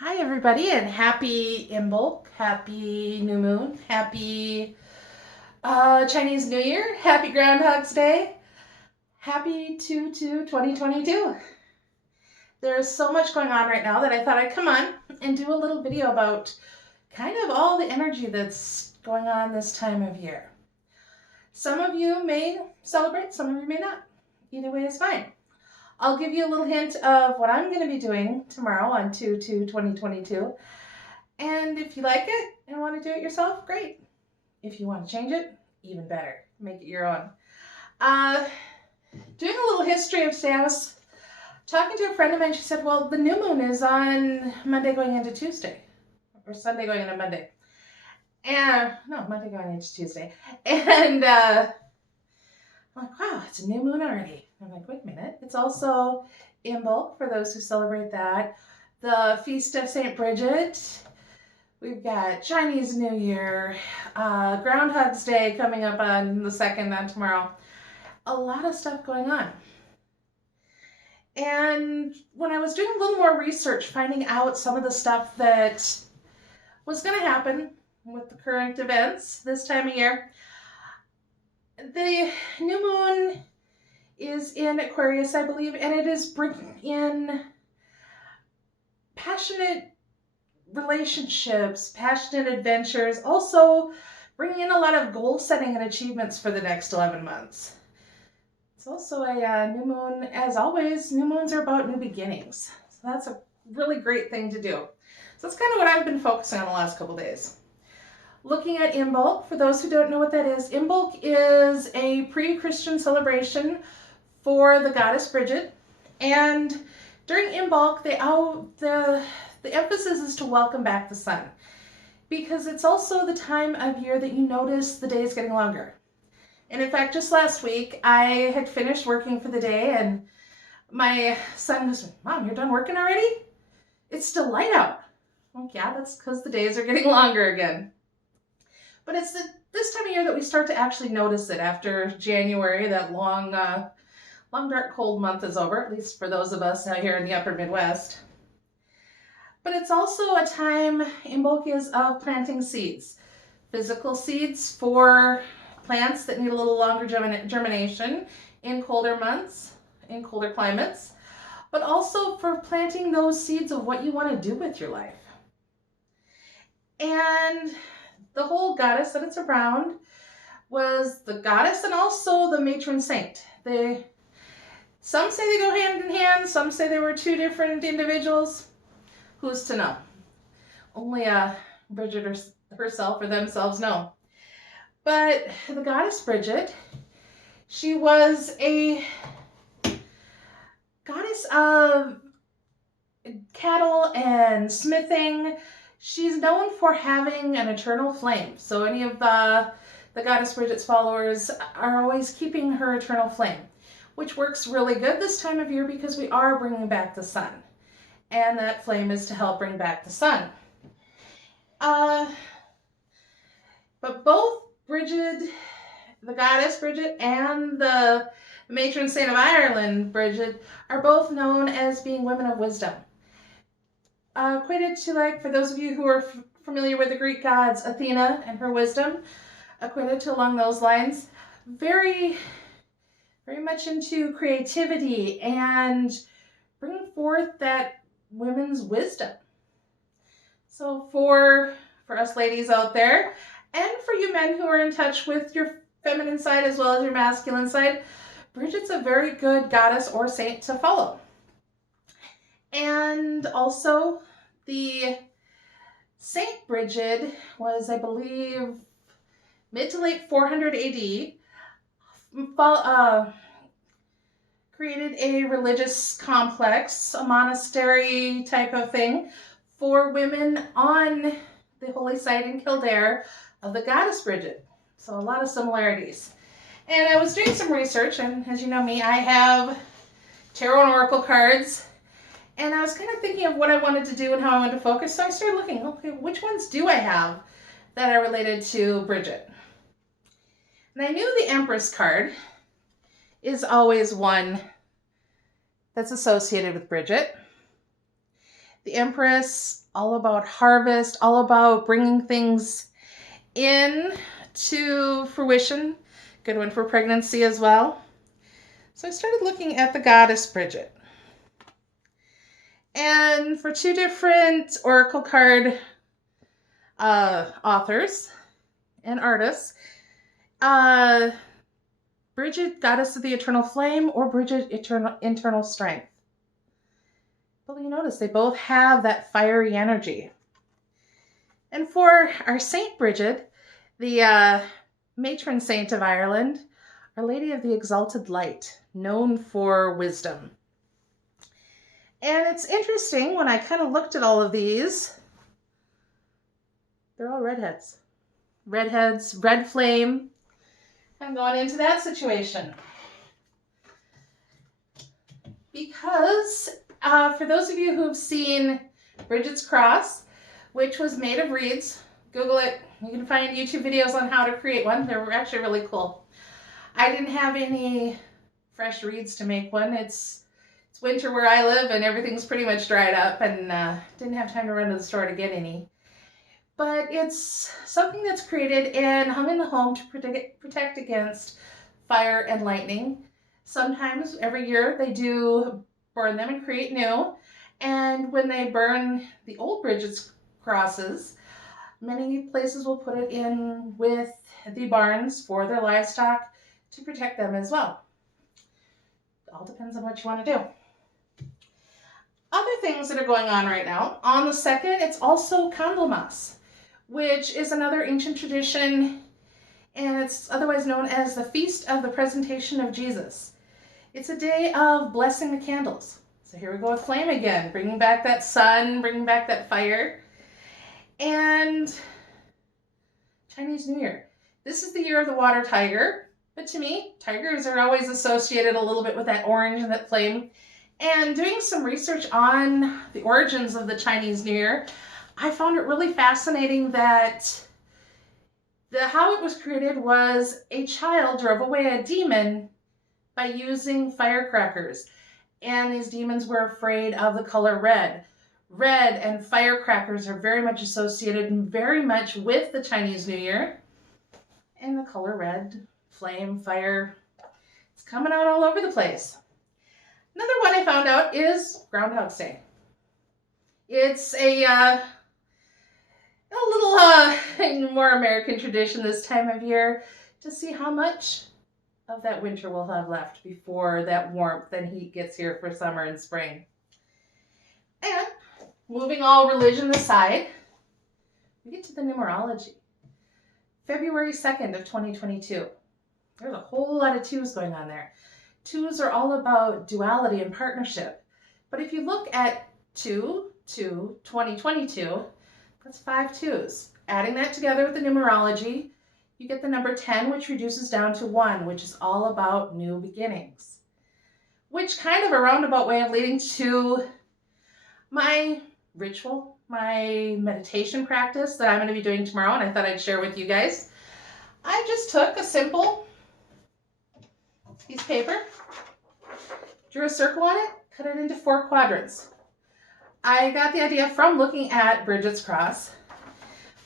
Hi, everybody, and happy Imbolc, happy new moon, happy Chinese New Year, happy Groundhog's Day, happy 2/2/2022. There's so much going on right now that I thought I'd come on and do a little video about kind of all the energy that's going on this time of year. Some of you may celebrate, some of you may not. Either way is fine. I'll give you a little hint of what I'm going to be doing tomorrow on 2/2/2022. And if you like it and want to do it yourself, great. If you want to change it, even better. Make it your own. Uh, Doing a little history of today, I was talking to a friend of mine. She said, well, the new moon is on Monday going into Tuesday, or Sunday going into Monday. And, no, Monday going into Tuesday. And I'm like, wow, it's a new moon already. I'm like, wait a minute. It's also Imbolc for those who celebrate that. The Feast of St. Bridget. We've got Chinese New Year, Groundhog's Day coming up on the 2nd on tomorrow. A lot of stuff going on. And when I was doing a little more research, finding out some of the stuff that was going to happen with the current events this time of year, the new moon is in Aquarius, I believe, and it is bringing in passionate relationships, passionate adventures, also bringing in a lot of goal setting and achievements for the next 11 months. It's also a new moon. As always, new moons are about new beginnings. So that's a really great thing to do. So that's kind of what I've been focusing on the last couple days. Looking at Imbolc, for those who don't know what that is, Imbolc is a pre-Christian celebration for the goddess Bridget. And during Imbolc, the emphasis is to welcome back the sun, because it's also the time of year that you notice the days getting longer. And in fact, just last week, I had finished working for the day, and my son goes, Mom, you're done working already? It's still light out. I'm like, yeah, that's because the days are getting longer again. But it's this time of year that we start to actually notice it after January, that long, dark, cold month is over, at least for those of us out here in the upper Midwest. But it's also a time, Imbolc is, of planting seeds. Physical seeds for plants that need a little longer germination in colder months, in colder climates, but also for planting those seeds of what you want to do with your life. And the whole goddess that it's around was the goddess and also the matron saint. Some say they go hand in hand, some say they were two different individuals. Who's to know? Only Bridget herself or themselves know. But the goddess Bridget, she was a goddess of cattle and smithing. She's known for having an eternal flame. So any of the goddess Bridget's followers are always keeping her eternal flame, which works really good this time of year because we are bringing back the sun. And that flame is to help bring back the sun. But both Bridget, the goddess Bridget, and the matron saint of Ireland, Bridget, are both known as being women of wisdom. Equated to, like, for those of you who are familiar with the Greek gods, Athena and her wisdom, equated to along those lines. Very, very much into creativity and bringing forth that women's wisdom. So for us ladies out there, and for you men who are in touch with your feminine side as well as your masculine side, Bridget's a very good goddess or saint to follow. And also, the Saint Bridget was, I believe, mid to late 400 AD, created a religious complex, a monastery type of thing, for women on the holy site in Kildare of the goddess Bridget. So a lot of similarities. And I was doing some research, and as you know me, I have tarot and oracle cards, and I was kind of thinking of what I wanted to do and how I wanted to focus. So I started looking, okay, which ones do I have that are related to Bridget? And I knew the Empress card is always one that's associated with Bridget. The Empress, all about harvest, all about bringing things in to fruition. Good one for pregnancy as well. So I started looking at the goddess Bridget. And for two different oracle card authors and artists, Bridget, goddess of the eternal flame, or Bridget, internal strength. But you notice they both have that fiery energy. And for our Saint Bridget, the matron saint of Ireland, Our Lady of the Exalted Light, known for wisdom. And it's interesting, when I kind of looked at all of these, they're all redheads. Redheads, red flame. I'm going into that situation. Because for those of you who've seen Bridget's Cross, which was made of reeds, Google it. You can find YouTube videos on how to create one. They're actually really cool. I didn't have any fresh reeds to make one. It's winter where I live and everything's pretty much dried up, and didn't have time to run to the store to get any. But it's something that's created and hung in the home to protect against fire and lightning. Sometimes every year they do burn them and create new. And when they burn the old Bridget's crosses, many places will put it in with the barns for their livestock to protect them as well. It all depends on what you want to do. Other things that are going on right now, on the 2nd, it's also Candlemas, which is another ancient tradition, and it's otherwise known as the Feast of the Presentation of Jesus. It's a day of blessing the candles. So here we go with flame again, bringing back that sun, bringing back that fire. And Chinese New Year. This is the year of the water tiger, but to me, tigers are always associated a little bit with that orange and that flame. And doing some research on the origins of the Chinese New Year, I found it really fascinating that how it was created was a child drove away a demon by using firecrackers. And these demons were afraid of the color red. Red and firecrackers are very much associated and very much with the Chinese New Year. And the color red, flame, fire, it's coming out all over the place. Another one I found out is Groundhog's Day. It's a little more American tradition this time of year to see how much of that winter we'll have left before that warmth and heat gets here for summer and spring. And moving all religion aside, we get to the numerology. February 2nd of 2022. There's a whole lot of twos going on there. Twos are all about duality and partnership. But if you look at 2022, that's 5 twos. Adding that together with the numerology, you get the number 10, which reduces down to 1, which is all about new beginnings. Which kind of a roundabout way of leading to my ritual, my meditation practice that I'm going to be doing tomorrow, and I thought I'd share with you guys. I just took a simple piece of paper, drew a circle on it, cut it into 4 quadrants. I got the idea from looking at Bridget's Cross,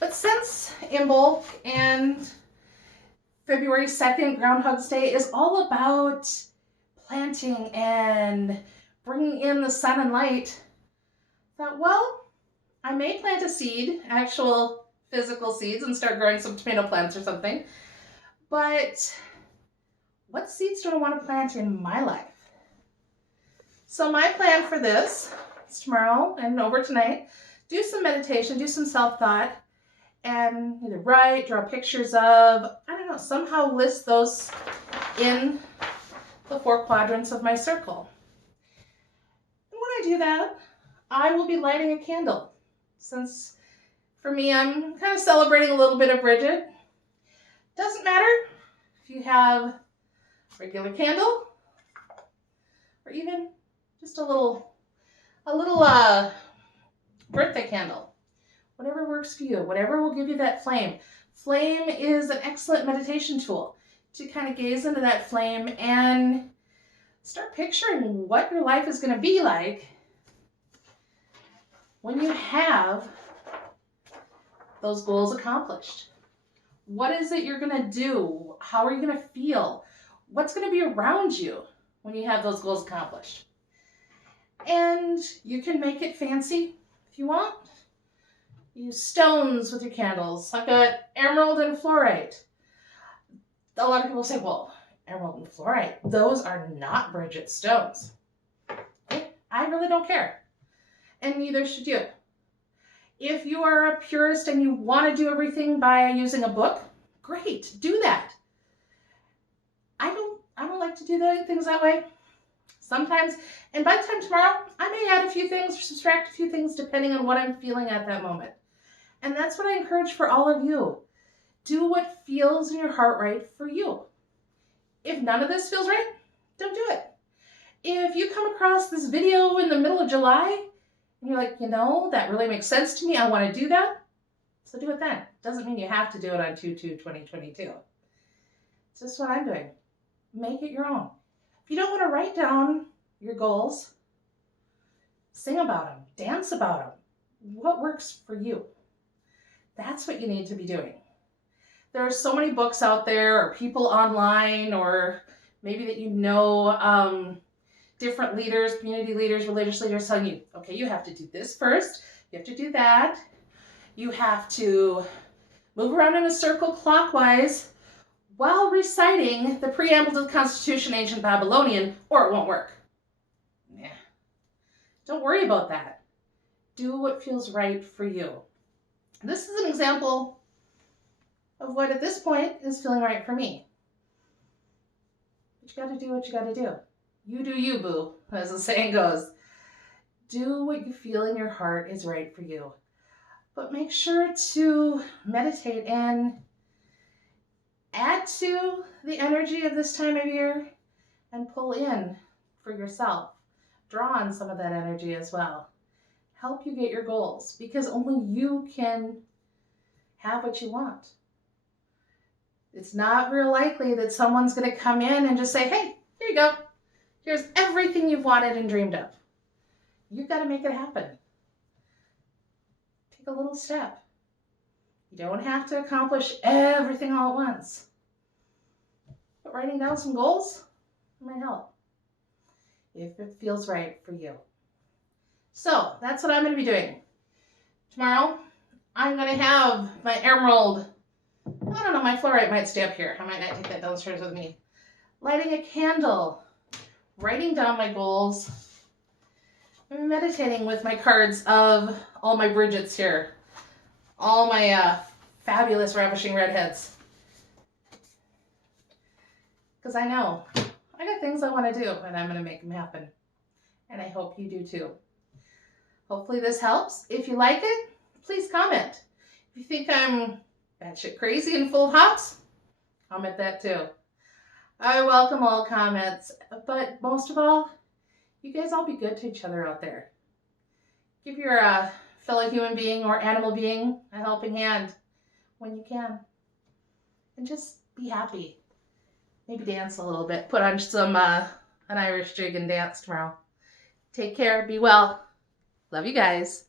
but since Imbolc and February 2nd, Groundhog's Day, is all about planting and bringing in the sun and light, I thought, well, I may plant a seed, actual physical seeds, and start growing some tomato plants or something, but what seeds do I want to plant in my life? So my plan for this is tomorrow and over tonight, do some meditation, do some self-thought, and either write, draw pictures of, I don't know, somehow list those in the 4 quadrants of my circle. And when I do that, I will be lighting a candle. Since for me, I'm kind of celebrating a little bit of Bridget. Doesn't matter if you have regular candle, or even just a little birthday candle. Whatever works for you, whatever will give you that flame. Flame is an excellent meditation tool to kind of gaze into that flame and start picturing what your life is going to be like when you have those goals accomplished? What is it you're going to do? How are you going to feel? What's going to be around you when you have those goals accomplished? And you can make it fancy if you want. Use stones with your candles. I've got emerald and fluorite. A lot of people say, well, emerald and fluorite, those are not Bridget stones. Okay? I really don't care. And neither should you. If you are a purist and you want to do everything by using a book, great, do that. I don't like to do things that way. Sometimes, and by the time tomorrow, I may add a few things or subtract a few things depending on what I'm feeling at that moment. And that's what I encourage for all of you. Do what feels in your heart right for you. If none of this feels right, don't do it. If you come across this video in the middle of July and you're like, you know, that really makes sense to me, I want to do that, so do it then. Doesn't mean you have to do it on 2/2/2022. It's just what I'm doing. Make it your own. If you don't want to write down your goals, sing about them, dance about them. What works for you? That's what you need to be doing. There are so many books out there, or people online, or maybe that you know, different leaders, community leaders, religious leaders telling you, okay, you have to do this first, you have to do that, you have to move around in a circle clockwise while reciting the preamble to the Constitution, ancient Babylonian, or it won't work. Yeah. Don't worry about that. Do what feels right for you. This is an example of what at this point is feeling right for me. But you got to do what you got to do. You do you, boo, as the saying goes. Do what you feel in your heart is right for you. But make sure to meditate and add to the energy of this time of year and pull in for yourself. Draw on some of that energy as well. Help you get your goals, because only you can have what you want. It's not real likely that someone's going to come in and just say, hey, here you go. Here's everything you've wanted and dreamed of. You've got to make it happen. Take a little step. You don't have to accomplish everything all at once. But writing down some goals might help if it feels right for you. So that's what I'm going to be doing. Tomorrow, I'm going to have my emerald, I don't know, my fluorite might stay up here. I might not take that downstairs with me. Lighting a candle, writing down my goals, meditating with my cards of all my Bridgets here. All my fabulous, ravishing redheads. Because I know I got things I want to do, and I'm going to make them happen. And I hope you do too. Hopefully this helps. If you like it, please comment. If you think I'm batshit crazy and full of hops, comment that too. I welcome all comments, but most of all, you guys all be good to each other out there. Give your fellow human being or animal being a helping hand when you can. And just be happy. Maybe dance a little bit. Put on some an Irish jig and dance tomorrow. Take care. Be well. Love you guys.